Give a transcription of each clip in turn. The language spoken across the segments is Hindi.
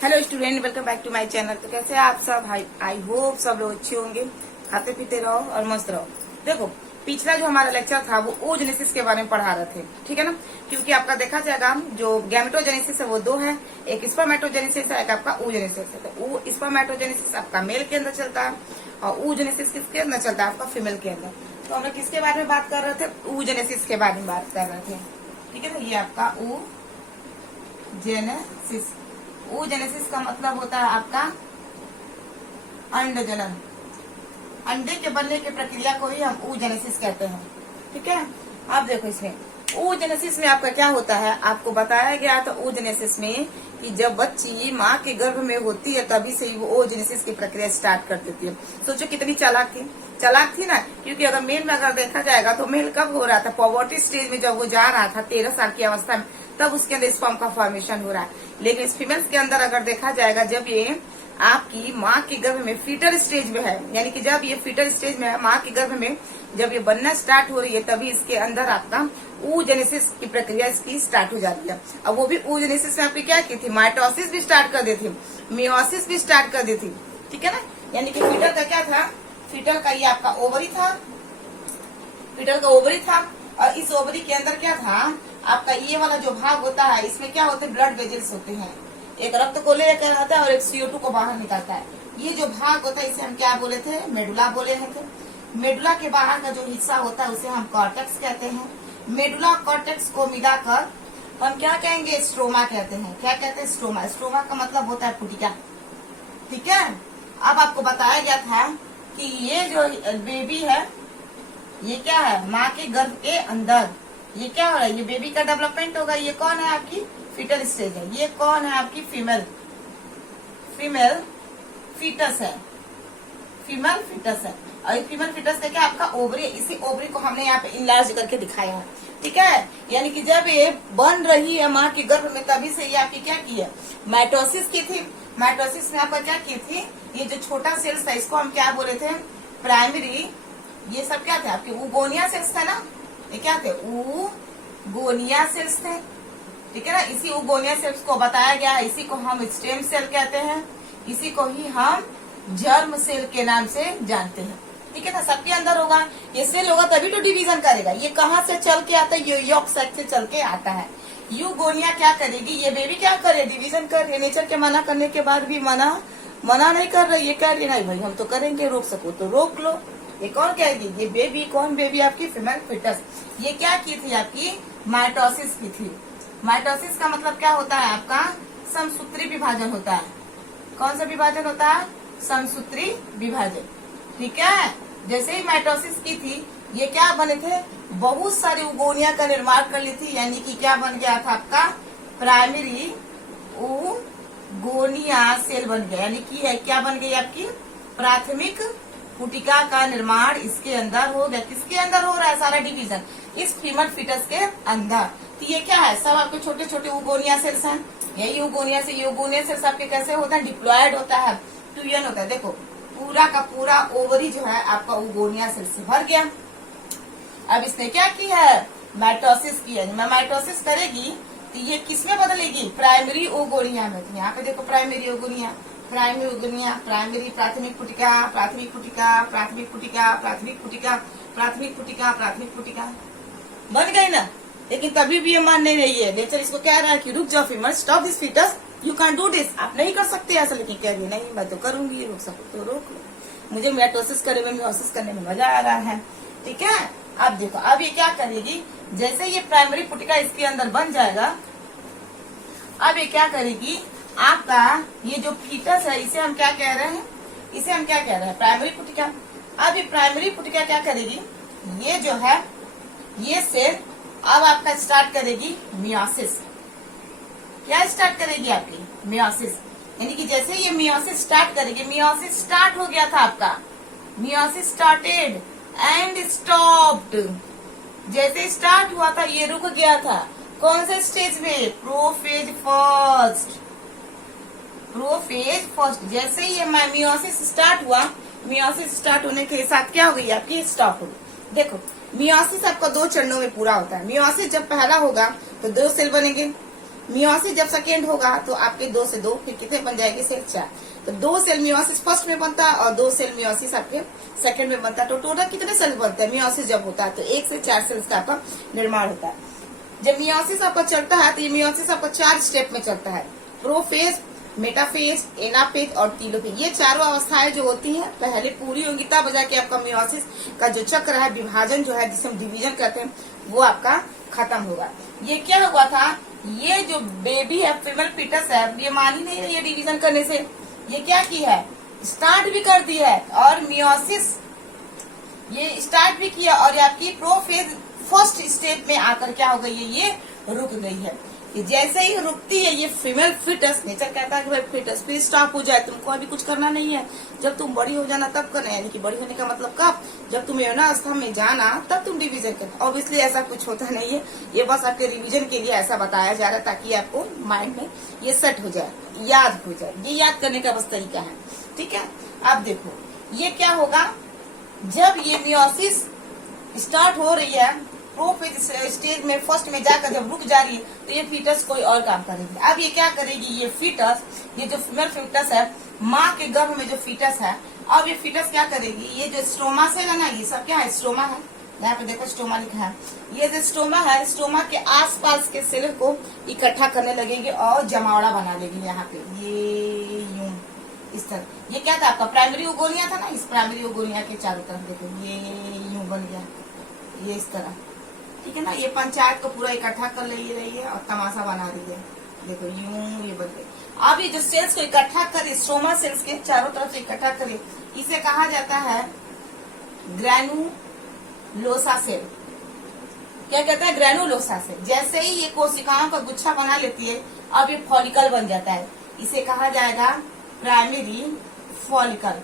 Hello student, welcome back to my channel. तो कैसे हैं आप सब? आई होप सब लोग अच्छे होंगे, खाते पीते रहो और मस्त रहो। देखो, पिछला जो हमारा लेक्चर था वो oogenesis के बारे में पढ़ा रहे थे, ठीक है ना। क्योंकि आपका देखा जाएगा जो गैमेटोजेनेसिस है वो दो है, एक स्पर्मेटोजेनेसिस है, एक आपका oogenesis है। तो स्पर्मेटोजेनेसिस आपका मेल के अंदर चलता है और oogenesis किसके अंदर चलता है? आपका फीमेल के अंदर। तो हम लोग किसके बारे में बात कर रहे थे? oogenesis के बारे में बात कर रहे थे, ठीक है ना। ये आपका oogenesis। oogenesis का मतलब होता है आपका अंड जनन। अंडे के बनने की प्रक्रिया को ही हम oogenesis कहते हैं, ठीक है। अब देखो, इसमें oogenesis में आपका क्या होता है, आपको बताया गया था oogenesis में कि जब बच्ची माँ के गर्भ में होती है तभी से ही वो oogenesis की प्रक्रिया स्टार्ट कर देती है। सोचो कितनी चालाक थी ना। क्योंकि अगर मेल में अगर देखा जाएगा तो मेल कब हो रहा था? पॉवर्टी स्टेज में जब वो जा रहा था 13 साल की अवस्था में, तब उसके अंदर स्पर्म का फॉर्मेशन हो रहा है। लेकिन इस फीमेल्स के अंदर अगर देखा जाएगा जब ये आपकी माँ के गर्भ में फीटर स्टेज में है, यानी कि जब ये फीटर स्टेज में है, माँ के गर्भ में जब ये बनना स्टार्ट हो रही है, तभी इसके अंदर आपका oogenesis की प्रक्रिया इसकी स्टार्ट हो जाती है। अब वो भी oogenesis में आपकी क्या की थी? माइटोसिस भी स्टार्ट कर दी थी, मियोसिस भी स्टार्ट कर दी थी, ठीक है ना। यानी कि फीटर का क्या था? फीटर का ये आपका ओवरी था, फीटर का ओवरी था। और इस ओवरी के अंदर क्या था? आपका ये वाला जो भाग होता है, इसमें क्या होते हैं? ब्लड वेजल्स होते हैं। एक रक्त को लेकर आता है और एक CO2 को बाहर निकालता है। ये जो भाग होता है इसे हम क्या बोले थे? मेडुला बोले थे। मेडुला के बाहर का जो हिस्सा होता है उसे हम कॉर्टेक्स कहते हैं। मेडुला कॉर्टेक्स को मिलाकर हम क्या कहेंगे? स्ट्रोमा कहते हैं। क्या कहते हैं? स्ट्रोमा। स्ट्रोमा का मतलब होता है पुटिका, ठीक है। अब आपको बताया गया था कि ये जो बेबी है ये क्या है? माँ के गर्भ के अंदर ये क्या हो रहा है? ये बेबी का डेवलपमेंट होगा। ये कौन है? आपकी फीटल स्टेज है। ये कौन है? आपकी फीमेल फीटस है, फीमेल फीटस है। और ये फीमेल फीटस का क्या? आपका ओवरी है। इसी ओवरी को हमने यहाँ पे इनलार्ज करके दिखाया है, ठीक है। यानी कि जब ये बन रही है माँ के गर्भ में, तभी से ये आपकी क्या की है? माइटोसिस की थी। माइटोसिस में आपका क्या की थी? ये जो छोटा सेल्स था इसको हम क्या बोले थे? प्राइमरी। ये सब क्या थे? आपके ऊगोनिया सेल्स था ना। ये क्या थे? ऊगोनिया सेल्स थे, ठीक है ना। इसी ऊगोनिया सेल्स को बताया गया है, इसी को हम स्टेम सेल कहते हैं, इसी को ही हम जर्म सेल के नाम से जानते हैं, ठीक है ना। सबके अंदर होगा ये सेल, होगा तभी तो डिवीजन करेगा। ये कहाँ से चल के आता है? ये यॉक साइड से चल के आता है। यूगोनिया क्या करेगी? ये बेबी क्या करे? डिवीजन कर रही है। नेचर के मना करने के बाद भी मना नहीं कर रही। ये कह रही है नहीं भाई हम तो करेंगे, रोक सको तो रोक लो। ये कौन कहेगी? ये बेबी। कौन बेबी? आपकी फीमेल फीटस। ये क्या की थी? आपकी माइटोसिस की थी। माइटोसिस का मतलब क्या होता है? आपका समसूत्री विभाजन होता है। कौन सा विभाजन होता है? समसूत्री विभाजन, ठीक है। जैसे ही माइटोसिस की थी, ये क्या बने थे? बहुत सारी उगोनिया का निर्माण कर ली थी। यानी कि क्या बन गया था? आपका प्राइमरी उगोनिया सेल बन गया। यानी कि क्या बन गई? आपकी प्राथमिक पुटिका का निर्माण इसके अंदर हो गया। किसके अंदर हो रहा है सारा डिवीजन? इस फीमेल फीटस के अंदर। तो ये क्या है? सब आपके छोटे छोटे उगोनिया सेल्स हैं। यही उगोनिया से ये उगोनिया सेल्स आपके कैसे होता है? डिप्लॉयड होता है, ट्यूयन होता है। देखो पूरा का पूरा ओवरी जो है आपका उगोनिया सेल से भर गया। अब इसने क्या की है? माइटोसिस की है। माइटोसिस करेगी तो ये किसमें बदलेगी? प्राइमरी ओगोनिया में। तो यहाँ पे देखो primary oogonia, primary oogonia, primary प्राथमिक पुटिका, प्राथमिक पुटिका, प्राथमिक पुटिका, प्राथमिक पुटिका, प्राथमिक पुटिका, प्राथमिक पुटिका बन गई ना। लेकिन तभी भी ये मान नहीं रही है। नेचर इसको कह रहा है कि रुक जाओ female, stop this fetus, you can do this. आप नहीं कर सकते ऐसा। लेकिन कह रही है नहीं मैं तो करूंगी, रोक सको तो रोक लो। मुझे माइटोसिस करने में, मियोसिस करने में मजा आ रहा है, ठीक है। अब देखो, अब ये क्या करेगी? जैसे ये प्राइमरी पुटिका इसके अंदर बन जाएगा, अब ये क्या करेगी? आपका ये जो फीटस है इसे हम क्या कह रहे हैं? इसे हम क्या कह रहे हैं? प्राइमरी पुटिका। अब ये प्राइमरी पुटिका क्या करेगी? ये जो है ये सेल अब आपका स्टार्ट करेगी मियोसिस। क्या स्टार्ट करेगी? आपकी मियोसिस। यानी कि जैसे ये मियोसिस स्टार्ट करेगी, मियोसिस स्टार्ट हो गया था आपका, मियोसिस स्टार्टेड एंड स्टॉप्ड। जैसे स्टार्ट हुआ था ये रुक गया था। कौन से स्टेज में? Prophase first. Prophase first. जैसे ये मियोसिस स्टार्ट हुआ, मियोसिस स्टार्ट होने के साथ क्या हो गई? आपकी स्टॉप हो गई। देखो मियोसिस आपका 2 चरणों में पूरा होता है। मियोसिस जब पहला होगा तो 2 सेल बनेंगे। मियोसिस जब सेकेंड होगा तो आपके 2 से 2 फिर कितने बन जाएंगे सेल 4। तो 2 सेल मियोसिस फर्स्ट में बनता है और 2 सेल मियोसिस आपके सेकंड में बनता है। तो टोटल कितने सेल बनते हैं मियोसिस जब होता है? तो 1 से 4 सेल्स का आपका निर्माण होता है। जब मियोसिस आपका चलता है तो ये मियोसिस आपका 4 स्टेप में चलता है, प्रोफेज, मेटाफेज, एनाफेज और टीलोफेज। ये चारों अवस्थाएं जो होती हैं पहले पूरी होंगी तब जाके आपका मियोसिस का जो चक्र है, विभाजन जो है जिसे हम डिवीजन कहते हैं, वो आपका खत्म होगा। ये क्या हुआ था, ये जो बेबी है, फीमेल फीटस है, ये मान ही नहीं रही है डिवीजन करने से। ये क्या की है, स्टार्ट भी कर दी है और मियोसिस ये स्टार्ट भी किया और आपकी प्रोफेज फर्स्ट स्टेप में आकर क्या हो गई है, ये रुक गई है। कि जैसे ही रुकती है ये फीमेल फीटस, नेचर कहता है कि भाई फीटस फिर स्टॉप हो जाए, तुमको अभी कुछ करना नहीं है, जब तुम बड़ी हो जाना तब करना। यानी कि बड़ी होने का मतलब कब, जब तुम यौनावस्था में जाना तब तुम डिवीजन करना। ऑब्वियसली ऐसा कुछ होता नहीं है, ये बस आपके रिवीजन के लिए ऐसा बताया जा रहा है ताकि आपको माइंड में ये सेट हो जाए, याद हो जाए। ये याद करने का बस तरीका है, ठीक है। अब देखो ये क्या होगा, जब ये मियोसिस स्टार्ट हो रही है प्रोफेज स्टेज में फर्स्ट में जाकर जब रुक जा रही है तो ये फीटस कोई और काम करेगी। अब ये क्या करेगी, ये फीटस, ये जो फीमेल फीटस है, माँ के गर्भ में जो फीटस है, अब ये फीटस क्या करेगी, ये जो स्टोमा सेल है ना, ये सब क्या है, स्टोमा है। यहाँ पे देखो स्टोमा लिखा है, ये जो स्टोमा है, स्टोमा के आसपास के सेल को इकट्ठा करने लगेगी और जमावड़ा बना लेगी। यहाँ पे ये यूं इस तरह, ये क्या था आपका प्राइमरी ओगोनिया था ना, इस प्राइमरी ओगोनिया के चारों तरफ देखो ये यूं बन गया, ये इस तरह, ठीक है ना। ये पंचायत को पूरा इकट्ठा कर ले रही है और तमाशा बना रही है, देखो यूं ये बन गई। अब ये जो सेल्स को इकट्ठा करे, स्ट्रोमा सेल्स के चारों तरफ से इकट्ठा करे, इसे कहा जाता है ग्रैनुलोसा सेल। क्या कहता है, ग्रैनुलोसा सेल। जैसे ही ये कोशिकाओं का गुच्छा बना लेती है, अब ये फॉलिकल बन जाता है, इसे कहा जाएगा प्राइमरी फॉलिकल।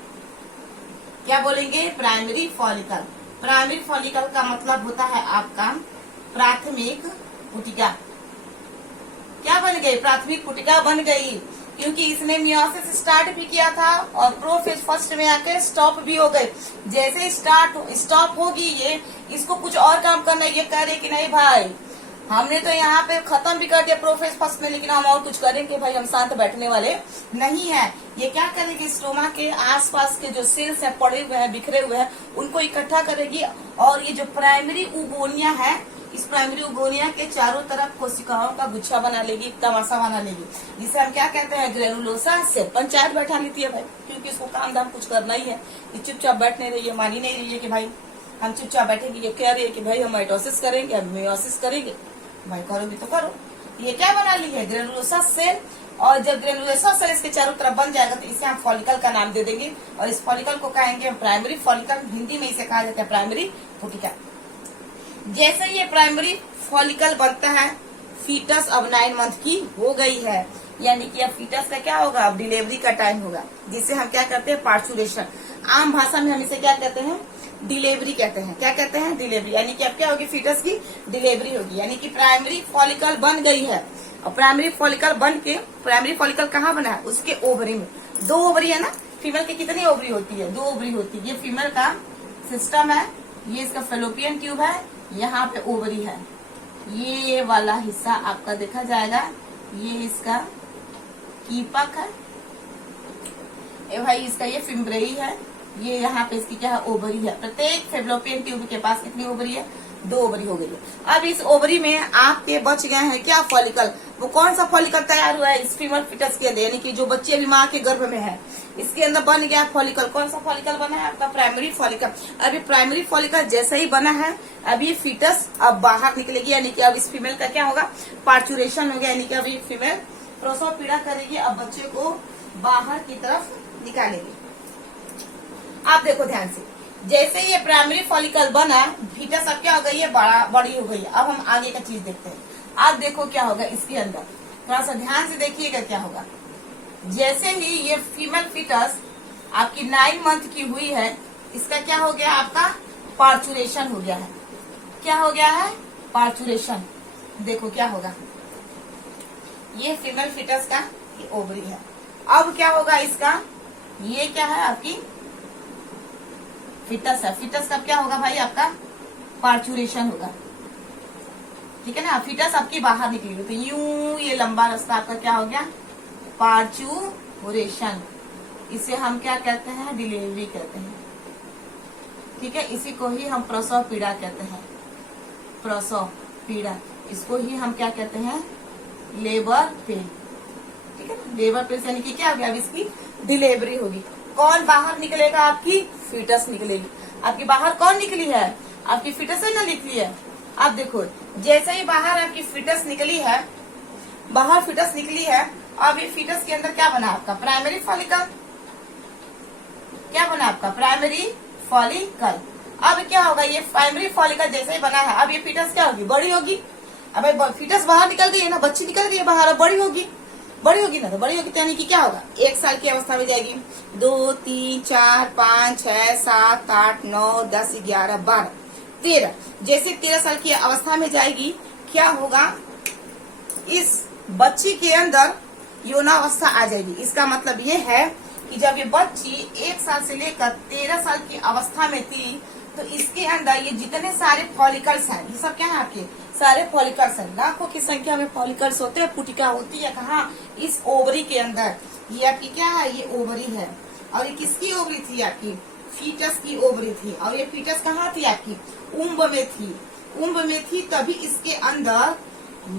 क्या बोलेंगे, प्राइमरी फॉलिकल। प्राइमरी फॉलिकल का मतलब होता है आपका प्राथमिक पुटिका। क्या बन गई, प्राथमिक पुटिका बन गई, क्योंकि इसने मियोसिस स्टार्ट भी किया था और प्रोफेज फर्स्ट में आके स्टॉप भी हो गए। जैसे स्टॉप होगी ये, इसको कुछ और काम करना है, ये कह रहे कि नहीं भाई हमने तो यहाँ पे खत्म भी कर दिया प्रोफेज फर्स्ट में, लेकिन हम और कुछ करेंगे भाई, हम शांत बैठने वाले नहीं है। ये क्या करेगी, स्टोमा के आसपास के जो सेल्स है, पड़े हुए हैं, बिखरे हुए हैं, उनको इकट्ठा करेगी और ये जो प्राइमरी उगोनिया है, इस प्राइमरी उगोनिया के चारों तरफ कोशिकाओं का गुच्छा बना लेगी, तमाशा बना लेगी, जिसे हम क्या कहते हैं, ग्रेनुलोसा सेल। पंचायत बैठा लेती है भाई, क्योंकि इसको काम धाम कुछ करना ही है। ये चुपचाप बैठ नहीं रही है, मान ही नहीं रही है कि भाई हम चुपचाप बैठेंगे। ये कह रही है कि भाई हम माइटोसिस करेंगे, हम मियोसिस करेंगे। भाई करोगे तो करो। ये क्या बना ली है, ग्रेनुलोसा सेल। और जब ग्रेनुलोसा सेल इसके चारों तरफ बन जाएगा तो इसे हम फॉलिकल का नाम दे देंगे और इस फॉलिकल को कहेंगे प्राइमरी फॉलिकल। हिंदी में इसे कहा जाता है प्राइमरी पुटिका। जैसे ये प्राइमरी फॉलिकल बनता है, फीटस अब 9 मंथ की हो गई है, यानी कि अब फीटस का क्या होगा, अब डिलीवरी का टाइम होगा, जिसे हम क्या कहते हैं, पार्चुरेशन। आम भाषा में हम इसे क्या कहते हैं, डिलीवरी कहते हैं। क्या कहते हैं, डिलीवरी। यानी कि अब क्या होगी, फीटस की डिलीवरी होगी, यानी कि प्राइमरी फॉलिकल बन गई है। और प्राइमरी फॉलिकल बन के, प्राइमरी फॉलिकल कहाँ बना है, उसके ओवरी में। 2 ओवरी है ना, फीमेल की कितनी ओवरी होती है, 2 ओवरी होती है। ये फीमेल का सिस्टम है, ये इसका फेलोपियन ट्यूब है, यहाँ पे ओवरी है। ये वाला हिस्सा आपका देखा जाएगा, ये इसका कीपक है, ए भाई इसका ये फिम्ब्रेई है, ये यहाँ पे इसकी क्या है, ओवरी है। प्रत्येक फेलोपियन ट्यूब के पास कितनी ओवरी है, 2 ओवरी हो गई है। अब इस ओवरी में आपके बच गए हैं क्या, फॉलिकल। वो कौन सा फॉलिकल तैयार हुआ है, इस फीमेल फीटस के अंदर, यानी कि जो बच्चे अभी माँ के गर्भ में है, इसके अंदर बन गया फॉलिकल। कौन सा फॉलिकल बना है आपका, प्राइमरी फॉलिकल। अभी प्राइमरी फॉलिकल जैसे ही बना है, अभी फीटस अब बाहर निकलेगी, यानी कि अब इस फीमेल का क्या होगा, पार्चुरेशन हो गया, यानी कि अभी फीमेल प्रसव पीड़ा करेगी, अब बच्चे को बाहर की तरफ निकालेगी। आप देखो ध्यान से, जैसे ये प्राइमरी फॉलिकल बना, फीटस अब क्या हो गई है, बड़ी हो गई है। अब हम आगे का चीज देखते हैं। आप देखो क्या होगा इसके अंदर, थोड़ा सा ध्यान से देखिएगा क्या होगा। जैसे ही ये फीमेल फीटस आपकी 9 मंथ की हुई है, इसका क्या हो गया, आपका पार्चुरेशन हो गया है। क्या हो गया है, पार्चुरेशन। देखो क्या होगा, ये फीमेल फीटस का ये ओवरी है। अब क्या होगा इसका, ये क्या है आपकी फीटस है। फीटस का क्या होगा भाई, आपका पार्चुरेशन होगा। ठीक है ना। फीटस आपकी बाहर निकली हुई, तो यूं ये लंबा रास्ता आपका क्या हो गया, पार्चुरेशन। इसे हम क्या कहते हैं, डिलीवरी कहते हैं। ठीक है, इसी को ही हम प्रसव पीड़ा कहते हैं, प्रसव पीड़ा। इसको ही हम क्या कहते हैं, लेबर पेन। ठीक है ना, लेबर पेन यानी कि क्या हो गया, अब इसकी डिलीवरी होगी। कौन बाहर निकलेगा, आपकी फीटस निकलेगी। आपकी बाहर कौन निकली है, आपकी फीटस है ना निकली है। अब देखो, जैसे ही बाहर आपकी फीटस निकली है, बाहर फीटस निकली है, अब ये फीटस के अंदर क्या बना आपका, प्राइमरी फॉलिकल। क्या बना आपका, प्राइमरी फॉलिकल। अब क्या होगा, ये प्राइमरी फॉलिकल जैसे ही बना है, अब ये फीटस क्या होगी, बड़ी होगी। अब फीटस बाहर निकल गई है ना, बच्ची निकल गई है बाहर, अब बड़ी होगी। बड़ी होगी ना, तो बड़ी होगी तो यानी कि क्या होगा, 1 साल की अवस्था में जाएगी। 2, 3, 4, 5, 6, 7, 8, 9, 10, 11, 12, 13। जैसे 13 साल की अवस्था में जाएगी, क्या होगा, इस बच्ची के अंदर यौनावस्था आ जाएगी। इसका मतलब ये है कि जब ये बच्ची 1 साल से लेकर 13 साल की अवस्था में थी, तो इसके अंदर ये जितने सारे फॉलिकल्स हैं, ये सब क्या है आपके, सारे फॉलिकल्स हैं। लाखों की संख्या में फॉलिकल्स होते हैं। पुटिका होती है कहाँ, इस ओवरी के अंदर। ये आपकी क्या है, ये ओवरी है। और ये किसकी ओवरी थी, आपकी फीटस की ओवरी थी। और ये फीटस कहाँ थी, आपकी उम्ब में थी। उम्ब में थी, तभी इसके अंदर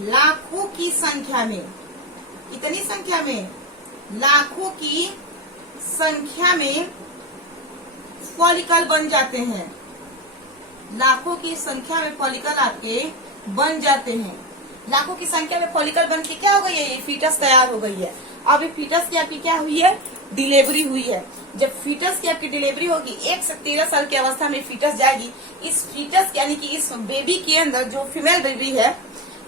लाखों की संख्या में, कितनी संख्या में, लाखों की संख्या में फॉलिकल बन जाते हैं। लाखों की संख्या में फॉलिकल आपके बन जाते हैं। लाखों की संख्या में फॉलिकल बन के क्या हो गई है, ये फीटस तैयार हो गई है। अब ये फीटस की आपकी क्या हुई है, डिलीवरी हुई है। जब फीटस की आपकी डिलीवरी होगी, 1 से 13 साल की अवस्था में फीटस जाएगी। इस फीटस यानी कि इस बेबी के अंदर, जो फीमेल बेबी है,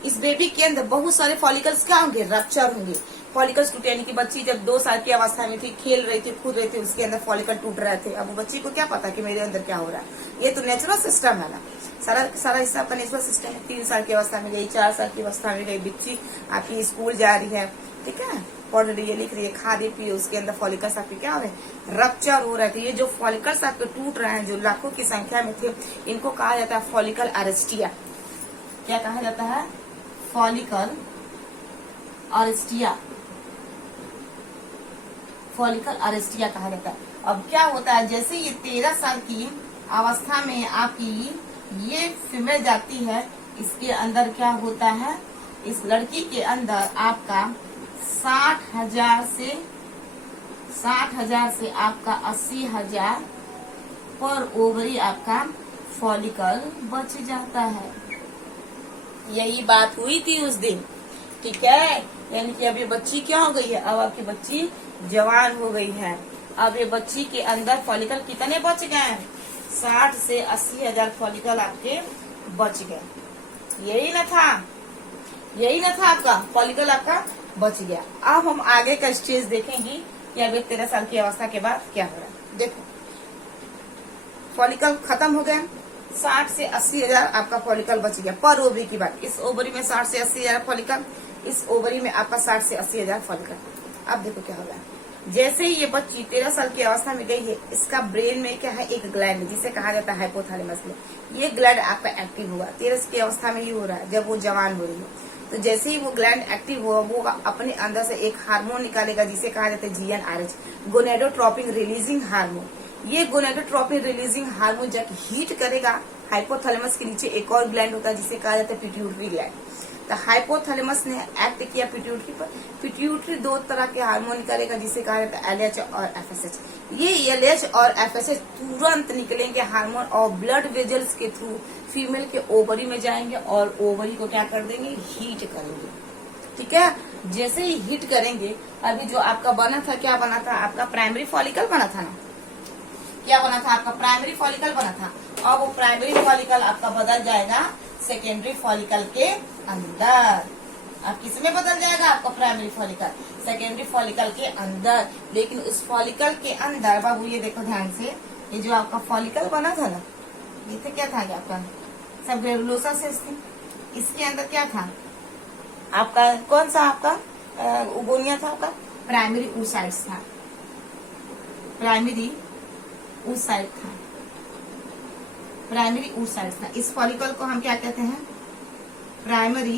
इस बेबी के अंदर बहुत सारे फॉलिकल्स क्या होंगे, रप्चर होंगे। फॉलिकल्स टूटे, यानी कि बच्ची जब 2 साल की अवस्था में थी, खेल रही थी, कूद रही थी, उसके अंदर फॉलिकल टूट रहे थे। अब वो बच्ची को क्या पता कि मेरे अंदर क्या हो रहा है। ये तो नेचुरल सिस्टम है ना, सारा हिस्सा आपका नेचुरल सिस्टम है। 3 साल की अवस्था में गई, 4 साल की अवस्था में गई बच्ची, आपकी स्कूल जा रही है, ठीक है, पढ़ रही है, लिख रही है, खा रही पी, उसके अंदर फॉलिकल्स आपके क्या हो रहे हैं, रप्चर हो रहे थे। ये जो फॉलिकल्स आपके टूट रहे हैं, जो लाखों की संख्या में थे, इनको कहा जाता है फॉलिकल अरेस्टिया। क्या कहा जाता है, फॉलिकल अरेस्टिया। फॉलिकल अरेस्टिया कहा जाता है। अब क्या होता है, जैसे ये 13 साल की अवस्था में आपकी ये फीमेल जाती है, इसके अंदर क्या होता है, इस लड़की के अंदर आपका 60,000 से आपका 80,000 पर ओवरी आपका फॉलिकल बच जाता है। यही बात हुई थी उस दिन, ठीक है। यानी कि अब ये बच्ची क्या हो गई है, अब आपकी बच्ची जवान हो गई है। अब ये बच्ची के अंदर फॉलिकल कितने बच गए, 60 से 80,000 फॉलिकल आपके बच गए। यही न था, यही न था आपका, फॉलिकल आपका बच गया। अब हम आगे का स्टेज देखेंगे कि अब 13 साल की अवस्था के बाद क्या हो रहा है। देखो, फॉलिकल खत्म हो गया, 60 से 80,000 आपका फॉलिकल बच गया पर ओवरी की बात। इस ओवरी में 60 से 80,000 फॉलिकल, इस ओवरी में आपका 60 से 80,000 फॉलिकल। अब देखो क्या होगा, जैसे ही ये बच्ची 13 साल की अवस्था में गई है, इसका ब्रेन में क्या है, एक ग्लैंड जिसे कहा जाता है हाइपोथैलेमस में। ये ग्लैंड आपका एक्टिव हुआ 13 की अवस्था में ही हो रहा है, जब वो जवान हो रही है। तो जैसे ही वो ग्लैंड एक्टिव हुआ, वो अपने अंदर से एक हार्मोन निकालेगा जिसे कहा जाता है GnRH, गोनेडोट्रोपिन रिलीजिंग हार्मोन। ये गोनेडोट्रोपिन रिलीजिंग हार्मोन जब हीट करेगा, हाइपोथैलेमस के नीचे एक और ग्लैंड होता है जिसे कहा जाता है पिट्यूटरी ग्लैंड। तो हाइपोथैलेमस ने एक्ट किया पिट्यूटरी पर। पिट्यूटरी 2 तरह के हार्मोन निकालेगा जिसे कहा जाता है LH और FSH। ये LH और FSH तुरंत निकलेंगे हार्मोन और ब्लड वेजल्स के थ्रू फीमेल के ओवरी में जाएंगे और ओवरी को क्या कर देंगे, हीट करेंगे, ठीक है। जैसे ही हीट करेंगे, अभी जो आपका बना था, क्या बना था, आपका प्राइमरी फॉलिकल बना था ना, क्या बना था, आपका प्राइमरी फॉलिकल बना था। अब वो प्राइमरी फॉलिकल आपका बदल जाएगा सेकेंडरी फॉलिकल के अंदर। अब किसमें बदल जाएगा, आपका प्राइमरी फॉलिकल सेकेंडरी फॉलिकल के अंदर। लेकिन उस फॉलिकल के अंदर बाबू, ये देखो ध्यान से, ये जो आपका फॉलिकल बना था ना, ये तो क्या था, आपका सब ग्रेनुलोसा से थी। इसके अंदर क्या था आपका, कौन सा आपका उगोनिया था, आपका प्राइमरी oocytes था, प्राइमरी oocyte था, प्राइमरी oocytes था। इस फॉलिकल को हम क्या कहते हैं, प्राइमरी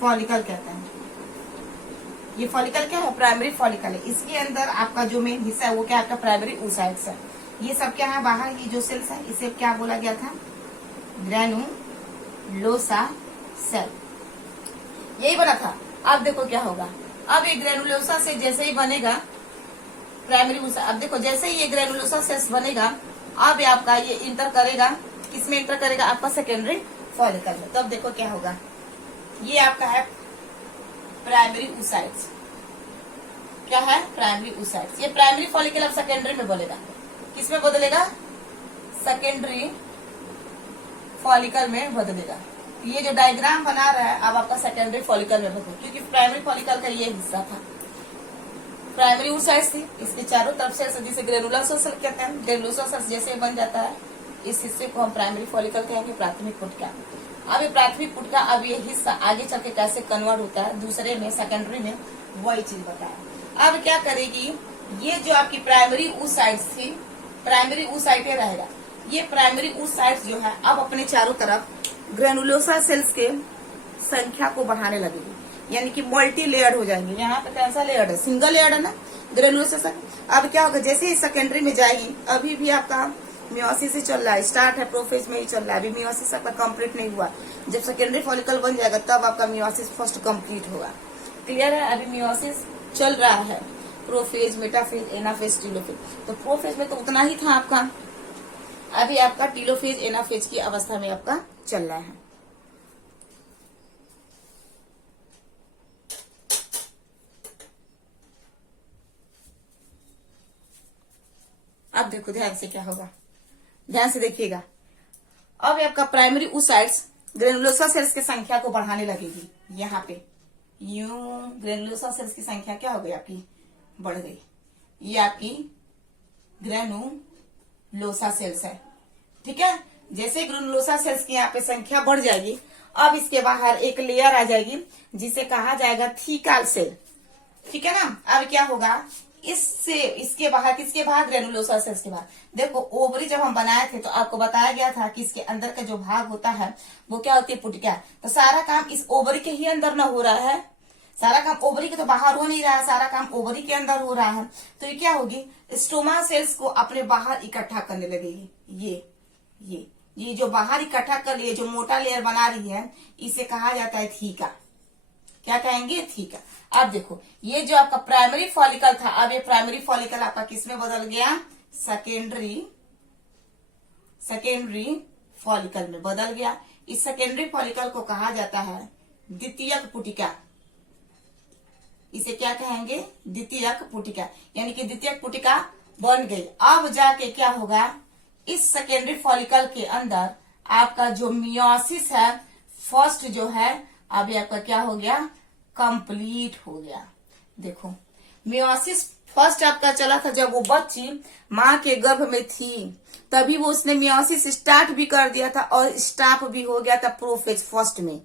फॉलिकल कहते हैं। ये फॉलिकल क्या है? प्राइमरी फॉलिकल है। इसके अंदर आपका जो मेन हिस्सा है वो क्या है? आपका प्राइमरी oocytes है। ये सब क्या है? बाहर ये जो सेल्स है इसे क्या बोला गया था? Granulosa cell. यही बना था। अब देखो क्या होगा। अब ये ग्रेनुलोसा से जैसे ही बनेगा प्राइमरी oocyte, अब देखो जैसे ही ये ग्रेनुलोसा सेल्स बनेगा, अब ये आपका ये इंटर करेगा, किसमें इंटर करेगा? आपका सेकेंडरी फॉलिकल में। तब देखो क्या होगा। ये आपका है प्राइमरी oocytes। क्या है? Primary oocytes। ये प्राइमरी फॉलिकल अब सेकेंडरी में बदलेगा। किसमें बदलेगा? सेकेंडरी फॉलिकल में बदलेगा। ये जो डायग्राम बना रहा है अब आपका सेकेंडरी फॉलिकल में बदलेगा, क्योंकि प्राइमरी फॉलिकल का ये हिस्सा था। प्राइमरी oocytes थी, इसके चारों तरफ से जिसे ग्रेनुलोसा सेल कहते हैं। ग्रेनुलोसा सेल जैसे बन जाता है, इस हिस्से को हम प्राइमरी फॉलिकल कहेंगे, प्राथमिक पुटिका। अब ये प्राथमिक पुटिका, अब ये हिस्सा आगे चल के कैसे कन्वर्ट होता है दूसरे में, सेकेंडरी में, वही चीज बताया। अब क्या करेगी, ये जो आपकी प्राइमरी oocytes थी, प्राइमरी oocyte रहेगा। ये प्राइमरी oocytes जो है अब अपने चारों तरफ ग्रेनुलोसा सेल्स के संख्या को बढ़ाने लगेगी, यानी कि मल्टी लेयर्ड हो जाएंगे। यहाँ पे कैसा लेयर्ड है? सिंगल लेयर्ड है ना ग्रेनुलोसा सेल। अब क्या होगा, जैसे ही सेकेंडरी में जाएगी, अभी भी आपका मियोसिस ही चल रहा है, स्टार्ट है, प्रोफेज में ही चल रहा है, अभी मियोसिस आपका कंप्लीट नहीं हुआ। जब सेकेंडरी फॉलिकल बन जाएगा तब आपका मियोसिस फर्स्ट कंप्लीट होगा। क्लियर है? अभी मियोसिस चल रहा है, प्रोफेज, मेटाफेज, एनाफेज, टीलोफेज। तो प्रोफेज में तो उतना ही था आपका, अभी आपका टीलोफेज, एनाफेज की अवस्था में आपका चल रहा है। अब देखो ध्यान से क्या होगा, ध्यान से देखिएगा। अब आपका प्राइमरी oocytes ग्रेनुलोसा सेल्स की संख्या को बढ़ाने लगेगी। यहाँ पे यूं ग्रेनुलोसा सेल्स की संख्या क्या हो गई? आपकी बढ़ गई। ये आपकी ग्रेनुलोसा सेल्स है। ठीक है? जैसे ग्रेनुलोसा सेल्स की यहाँ पे संख्या बढ़ जाएगी, अब इसके बाहर एक लेयर आ जाएगी जिसे कहा जाएगा थीकल सेल। ठीक है ना? अब क्या होगा, इससे इसके बाहर, किसके बाहर? ग्रेनुलोसा सेल्स के बाहर। देखो ओवरी जब हम बनाए थे तो आपको बताया गया था कि इसके अंदर का जो भाग होता है वो क्या होती है? पुटिका। तो सारा काम इस ओवरी के ही अंदर न हो रहा है, सारा काम ओवरी के तो बाहर हो नहीं रहा है, सारा काम ओवरी के अंदर हो रहा है। तो ये क्या होगी, स्टोमा सेल्स को अपने बाहर इकट्ठा करने लगेगी। ये जो बाहर इकट्ठा कर लिए, जो मोटा लेयर बना रही है, इसे कहा जाता है थीका। क्या कहेंगे? थीका। अब देखो ये जो आपका प्राइमरी फॉलिकल था, अब ये प्राइमरी फॉलिकल आपका किसमें बदल गया? सेकेंडरी फॉलिकल में बदल गया। इस सेकेंडरी फॉलिकल को कहा जाता है द्वितीयक पुटिका। इसे क्या कहेंगे? द्वितीयक पुटिका, यानी कि द्वितीयक पुटिका बन गई। अब जाके क्या होगा, इस सेकेंडरी फॉलिकल के अंदर आपका जो मियोसिस है फर्स्ट जो है, अभी आपका क्या हो गया? कंप्लीट हो गया। देखो मियोसिस फर्स्ट आपका चला था जब वो बच्ची माँ के गर्भ में थी, तभी वो उसने मियोसिस स्टार्ट भी कर दिया था और स्टॉप भी हो गया था प्रोफेज फर्स्ट में।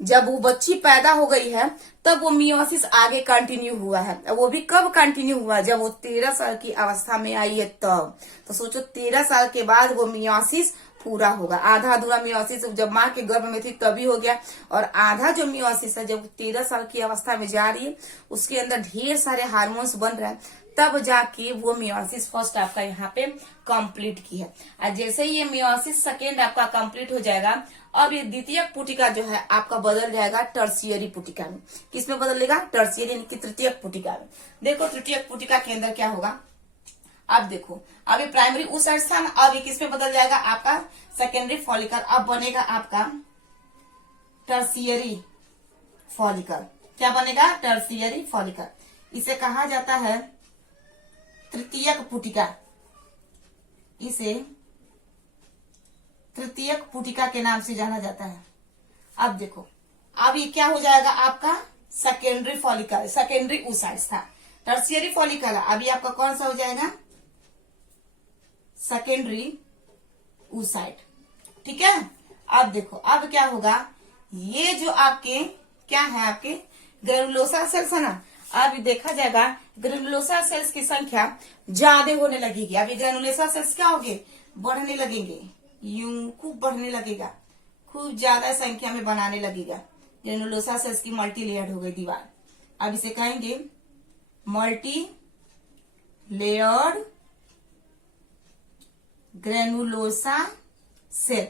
जब वो बच्ची पैदा हो गई है तब वो मियोसिस आगे कंटिन्यू हुआ है। वो भी कब कंटिन्यू हुआ? जब वो 13 साल की अवस्था में आई है तब। तो सोचो 13 साल के बाद वो मियोसिस पूरा होगा। आधा अधूरा मियोसिस जब माँ के गर्भ में थी तभी हो गया, और आधा जो मियोसिस है जब 13 साल की अवस्था में जा रही है, उसके अंदर ढेर सारे हार्मोन्स बन रहे हैं, तब जाके वो मियोसिस फर्स्ट आपका यहाँ पे कंप्लीट की है। और जैसे ही ये मियोसिस सेकेंड आपका कंप्लीट हो जाएगा, अब ये द्वितीयक पुटिका जो है आपका बदल जाएगा टर्शियरी पुटिका में। किसमें बदलेगा? टर्शियरी यानी कि तृतीयक पुटिका में। देखो तृतीयक पुटिका के अंदर क्या होगा, अब देखो अब ये प्राइमरी oocytes था ना, अब ये किसमें बदल जाएगा? आपका सेकेंडरी फॉलिकल। अब बनेगा आपका टर्शियरी फॉलिकल। क्या बनेगा? Tertiary follicle. इसे कहा जाता है तृतीयक पुटिका। इसे तृतीयक पुटिका के नाम से जाना जाता है। अब देखो अब ये क्या हो जाएगा? आपका सेकेंडरी फॉलिकल, सेकेंडरी oocytes था, टर्शियरी फॉलिकल। अभी आपका कौन सा हो जाएगा? Secondary oocyte। ठीक है? अब देखो अब क्या होगा, ये जो आपके क्या है, आपके ग्रेनुलोसा सेल्स है ना, अब देखा जाएगा ग्रेनुलोसा सेल्स की संख्या ज्यादा होने लगेगी। अभी ग्रेनुलोसा सेल्स क्या होंगे? बढ़ने लगेंगे, यूं खूब बढ़ने लगेगा, खूब ज्यादा संख्या में बनाने लगेगा। ग्रेनुलोसा सेल्स की मल्टी लेयर्ड हो गई दीवार। अब इसे कहेंगे multi layered granulosa cell.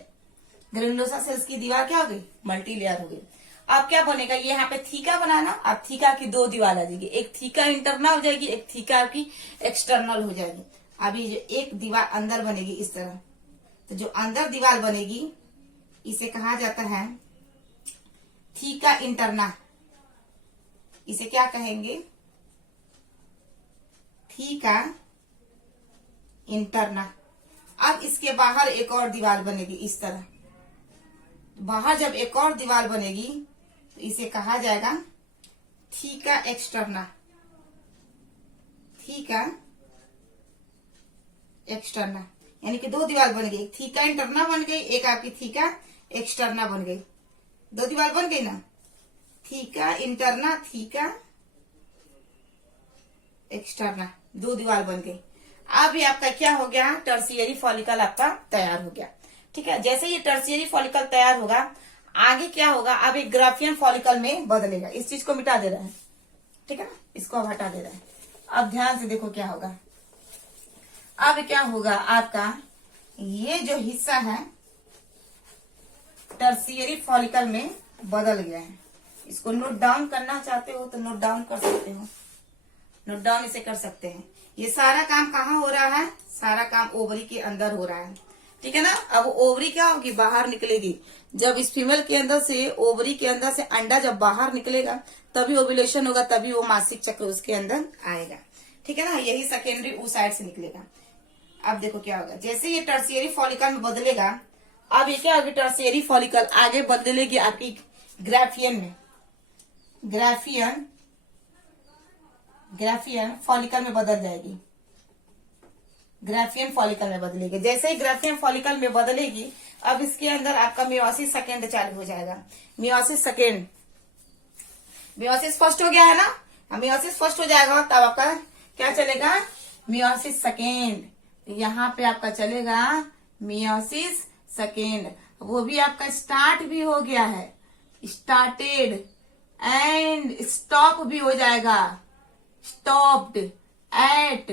Granulosa cells की दीवार क्या हो गई? मल्टी लेयर हो गई। अब क्या बनेगा? ये यहाँ पे थीका बनाना। अब थीका की दो दीवार आ जाएगी, एक थीका इंटरनल हो जाएगी, एक थीका आपकी एक्सटर्नल हो जाएगी। अभी जो एक दीवार अंदर बनेगी इस तरह, तो जो अंदर दीवार बनेगी इसे कहा जाता है थीका इंटरना। इसे क्या कहेंगे? Theca interna. अब इसके बाहर एक और दीवार बनेगी इस तरह। बाहर जब एक और दीवार बनेगी तो इसे कहा जाएगा थीका एक्सटर्ना। थीका एक्सटर्ना यानी कि दो दीवार बन गई, थीका इंटरना बन गई, एक आपकी थीका एक्सटर्ना बन गई। दो दीवार बन गई ना, थीका इंटरना, थीका एक्सटर्ना, दो दीवार बन गई। अब ये आपका क्या हो गया? टर्शियरी फॉलिकल आपका तैयार हो गया। ठीक है, जैसे ये टर्शियरी फॉलिकल तैयार होगा, आगे क्या होगा? अब एक ग्राफियन फॉलिकल में बदलेगा। इस चीज को मिटा दे रहा है, ठीक है ना, इसको अब हटा दे रहा है। अब ध्यान से देखो क्या होगा। अब क्या होगा आपका? ये जो हिस्सा है टर्शियरी फॉलिकल में बदल गया है। इसको नोट डाउन करना चाहते हो तो नोट डाउन कर सकते हो, नोट डाउन इसे कर सकते हैं। ये सारा काम कहाँ हो रहा है? सारा काम ओवरी के अंदर हो रहा है, ठीक है ना। अब ओवरी क्या होगी? बाहर निकलेगी। जब इस फीमेल के अंदर से, ओवरी के अंदर से अंडा जब बाहर निकलेगा तभी ओव्यूलेशन होगा, तभी वो मासिक चक्र उसके अंदर आएगा, ठीक है ना। यही सेकेंडरी oocyte से निकलेगा। अब देखो क्या होगा, जैसे ये टर्शियरी फॉलिकल में बदलेगा, अब ये क्या होगी? टर्शियरी फॉलिकल आगे बदलेगी आपकी ग्राफियन में, ग्राफियन फॉलिकल में बदल जाएगी। ग्राफियन फॉलिकल में बदलेगी। जैसे ही ग्राफियन फॉलिकल में बदलेगी, अब इसके अंदर आपका मियोसिस सेकेंड चालू हो जाएगा। मियोसिस सेकेंड, मियोसिस फर्स्ट हो गया है ना। मियोसिस फर्स्ट हो जाएगा तब आपका क्या चलेगा? Meiosis second. यहाँ पे आपका चलेगा मियोसिस सेकेंड। वो भी आपका स्टार्ट भी हो गया है, स्टार्टेड, एंड स्टॉप भी हो जाएगा, स्टॉप्ड एट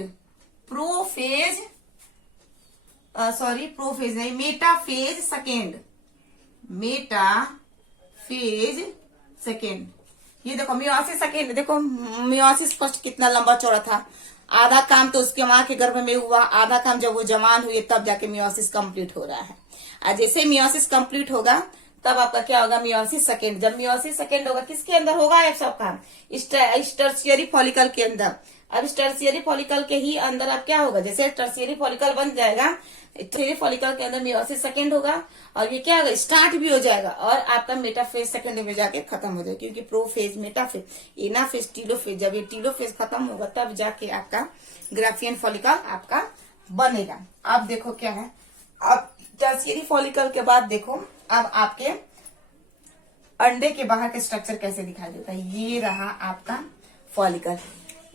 प्रोफेज, प्रोफेज नहीं, मेटाफेज सेकेंड, मेटाफेज सेकेंड। ये देखो मियोसिस सेकेंड, देखो मियोसिस फर्स्ट कितना लंबा चौड़ा था। आधा काम तो उसके माँ के गर्भ में हुआ, आधा काम जब वो जवान हुए तब जाके मियोसिस कंप्लीट हो रहा है। और जैसे मियोसिस कंप्लीट होगा तब आपका क्या होगा? Meiosis second. जब मियोसिस सेकेंड होगा, किसके अंदर होगा ये सब काम? इस टर्शियरी फॉलिकल के अंदर। अब इस टर्शियरी फॉलिकल के ही अंदर अब क्या होगा? जैसे टर्शियरी फॉलिकल बन जाएगा, टर्शियरी फॉलिकल के अंदर मियोसिस सेकेंड होगा, और ये क्या होगा? स्टार्ट भी हो जाएगा, और आपका मेटाफेज सेकेंड में जाके खत्म हो जाएगा। क्योंकि प्रोफेज, मेटाफेज, एनाफेज, टीलोफेज, जब ये टीलोफेज खत्म होगा तब जाके आपका ग्राफियन फॉलिकल आपका बनेगा। अब देखो क्या है, अब टर्शियरी फॉलिकल के बाद देखो अब आपके अंडे के बाहर का स्ट्रक्चर कैसे दिखाई देता है। ये रहा आपका फॉलिकल।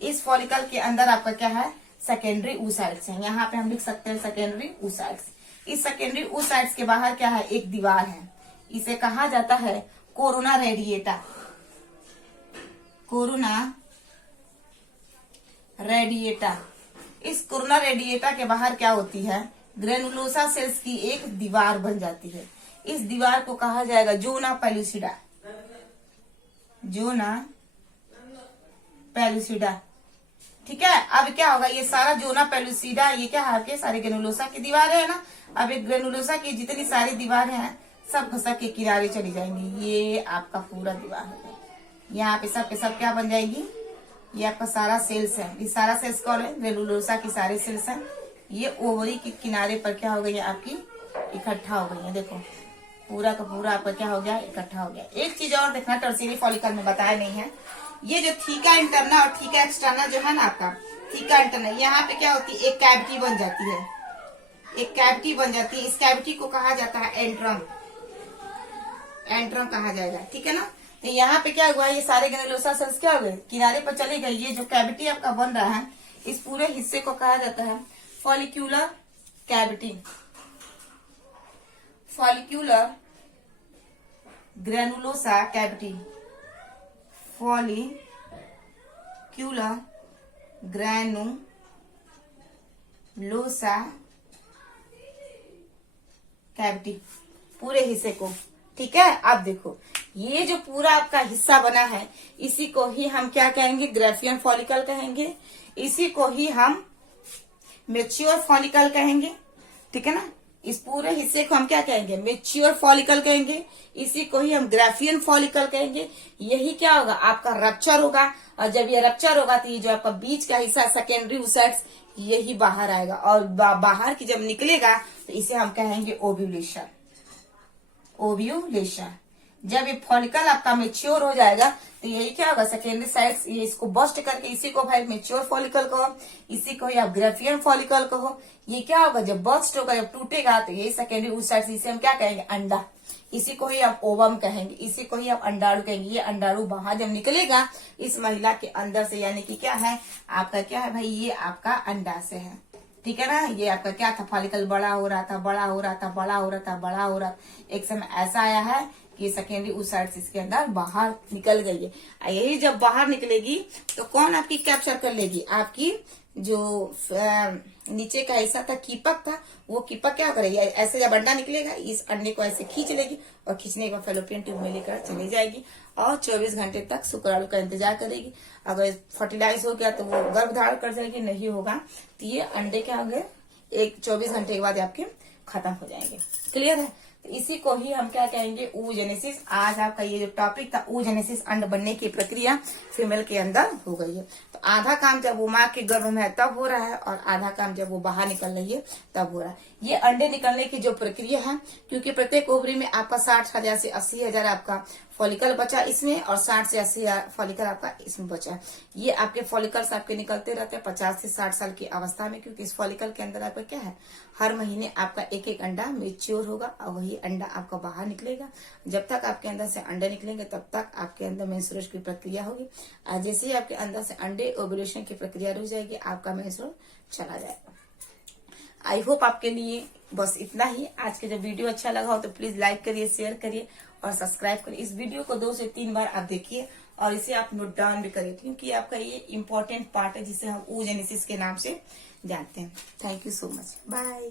इस फॉलिकल के अंदर आपका क्या है? सेकेंडरी oocytes है। यहाँ पे हम लिख सकते हैं सेकेंडरी oocytes। इस सेकेंडरी oocytes के बाहर क्या है? एक दीवार है। इसे कहा जाता है कोरोना रेडिएटा, कोरोना रेडिएटा। इस कोरोना रेडिएटा के बाहर क्या होती है? ग्रेनुलोसा सेल्स की एक दीवार बन जाती है। इस दीवार को कहा जाएगा जोना पेलुसिडा, जोना पेलुसिडा, ठीक है। अब क्या होगा? ये सारा जोना पेलुसिडा, ये क्या है? आपके सारे ग्रेनुलोसा की दीवारें है ना। अब एक ग्रेनुलोसा की जितनी सारी दीवारें हैं सब खसक के किनारे चली जाएंगी। ये आपका पूरा दीवार होगा। यहाँ पे सब के सब क्या बन जाएगी? ये आपका सारा सेल्स है। ये सारा सेल्स कौन है? ग्रेनुलोसा की सारे सेल्स हैं। ये ओवरी के किनारे पर क्या हो गई है? आपकी इकट्ठा हो गई है। देखो पूरा का पूरा आपका क्या हो गया? इकट्ठा हो गया। एक चीज और देखना, टर्शियरी फॉलिकल में बताया नहीं है, ये जो थीका इंटरना और थीका एक्सटर्ना जो है ना आपका, थीका इंटरना, यहाँ पे क्या होती है? एक कैविटी बन जाती है, एक कैविटी बन जाती है। इस कैविटी को कहा जाता है एंट्रम, एंट्रम कहा जाएगा, ठीक है ना। तो यहाँ पे क्या हुआ? ये सारे ग्रेनुलोसा सेल्स क्या हो गए? किनारे पर चले गए। ये जो कैविटी आपका बन रहा है, इस पूरे हिस्से को कहा जाता है follicular cavity, follicular granulosa cavity, follicular granulosa cavity, पूरे हिस्से को। ठीक है, अब देखो ये जो पूरा आपका हिस्सा बना है इसी को ही हम क्या कहेंगे, ग्राफियन फॉलिकल कहेंगे। इसी को ही हम मैच्योर फॉलिकल कहेंगे। ठीक है ना, इस पूरे हिस्से को हम क्या कहेंगे, मैच्योर फॉलिकल कहेंगे। इसी को ही हम ग्राफियन फॉलिकल कहेंगे। यही क्या होगा, आपका रप्चर होगा, और जब ये रप्चर होगा तो ये जो आपका बीच का हिस्सा सेकेंडरी ओसाइट्स यही बाहर आएगा, और बाहर की जब निकलेगा तो इसे हम कहेंगे ओव्यूलेशन। ओव्यूलेशन। जब ये फॉलिकल आपका मेच्योर हो जाएगा तो यही क्या होगा, सेकेंडरी साइड्स ये इसको बस्ट करके इसी को भाई मेच्योर फॉलिकल कहो, इसी को या ग्राफियन फॉलिकल कहो। ये क्या होगा, जब बस्ट होगा, जब टूटेगा तो यही सेकेंडरी ओसाइट्स, इसे हम क्या कहेंगे, अंडा। इसी को ही हम ओवम कहेंगे, इसी को ही हम अंडाणु कहेंगे। ये अंडाणु बाहर जब निकलेगा इस महिला के अंदर से, यानी कि क्या है आपका, क्या है भाई, ये आपका अंडाशय है। ठीक है ना, ये आपका क्या था, फॉलिकल बड़ा हो रहा था, बड़ा हो रहा था, बड़ा हो रहा था, बड़ा हो रहा था। एक समय ऐसा आया है कि सेकेंडरी ओसाइट्स इसके अंदर बाहर निकल गई है। यही जब बाहर निकलेगी तो कौन आपकी कैप्चर कर लेगी, आपकी जो नीचे का हिस्सा था, कीपक था, वो कीपक क्या करेगी, ऐसे जब अंडा निकलेगा इस अंडे को ऐसे खींच लेगी, और खींचने के बाद फेलोपियन ट्यूब में लेकर चली जाएगी, और 24 घंटे तक शुक्राणु का इंतजार करेगी। अगर फर्टिलाइज हो गया तो वो गर्भ धारण कर जाएगी, नहीं होगा तो ये अंडे क्या हो गए, 24 घंटे के बाद आपके खत्म हो जाएंगे। क्लियर है, तो इसी को ही हम क्या कहेंगे, oogenesis। आज आपका ये जो टॉपिक था oogenesis, अंड बनने की प्रक्रिया फीमेल के अंदर हो गई है। तो आधा काम जब वो माँ के गर्भ में है तब हो रहा है, और आधा काम जब वो बाहर निकल रही है तब हो रहा है। ये अंडे निकलने की जो प्रक्रिया है, क्योंकि प्रत्येक ओवरी में आपका 60,000 से 80,000 आपका फॉलिकल बचा इसमें, और 60 से 80,000 फॉलिकल आपका इसमें बचा। ये आपके फॉलिकल्स आपके निकलते रहते हैं 50 से 60 साल की अवस्था में, क्योंकि इस फॉलिकल के अंदर आपका क्या है, हर महीने आपका एक एक अंडा मेच्योर होगा, और वही अंडा आपका बाहर निकलेगा। जब तक आपके अंदर से अंडे निकलेंगे तब तक आपके अंदर मेंस्ट्रुएशन की प्रक्रिया होगी। जैसे ही आपके अंदर से अंडे ओव्यूलेशन की प्रक्रिया रुक जाएगी, आपका मेंस्ट्रुएशन चला जाएगा। आई होप आपके लिए बस इतना ही। आज के जब वीडियो अच्छा लगा हो तो प्लीज लाइक करिए, शेयर करिए और सब्सक्राइब करिए। इस वीडियो को 2 से 3 बार आप देखिए, और इसे आप नोट डाउन भी करिए, क्योंकि आपका ये इम्पोर्टेंट पार्ट है जिसे हम oogenesis के नाम से जानते हैं। Thank you so much, bye.